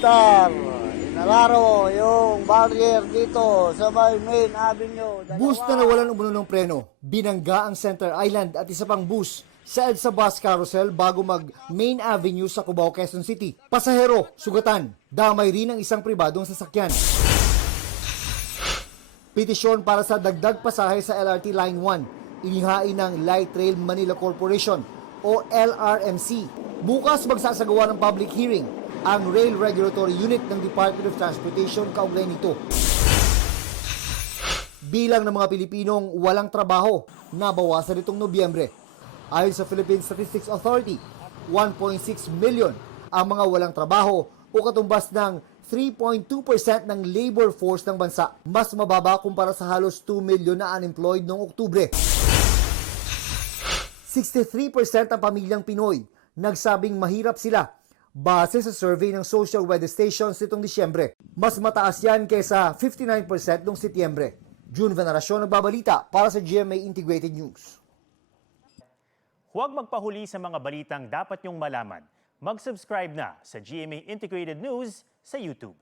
Star, inalaro yung barrier dito sa may main avenue. Bus na nawalan umano ng preno, binangga ang Center Island at isa pang bus sa EDSA Bus Carousel bago mag Main Avenue sa Cubao, Quezon City. Pasahero, sugatan, damay rin ang isang pribadong sasakyan. Petisyon para sa dagdag pasahe sa LRT Line 1, inihain ng Light Rail Manila Corporation o LRMC. Bukas magsasagawa ng public hearing ang Rail Regulatory Unit ng Department of Transportation kaugnay nito. Bilang ng mga Pilipinong walang trabaho, nabawasan nitong Nobyembre. Ayon sa Philippine Statistics Authority, 1.6 million ang mga walang trabaho o katumbas ng 3.2% ng labor force ng bansa. Mas mababa kumpara sa halos 2 million na unemployed noong Oktubre. 63% ang pamilyang Pinoy nagsabing mahirap sila base sa survey ng Social Weather Stations nitong Disyembre. Mas mataas yan kaysa 59% noong Setyembre. June Veneracion nagbabalita para sa GMA Integrated News. Huwag magpahuli sa mga balitang dapat niyong malaman. Mag-subscribe na sa GMA Integrated News sa YouTube.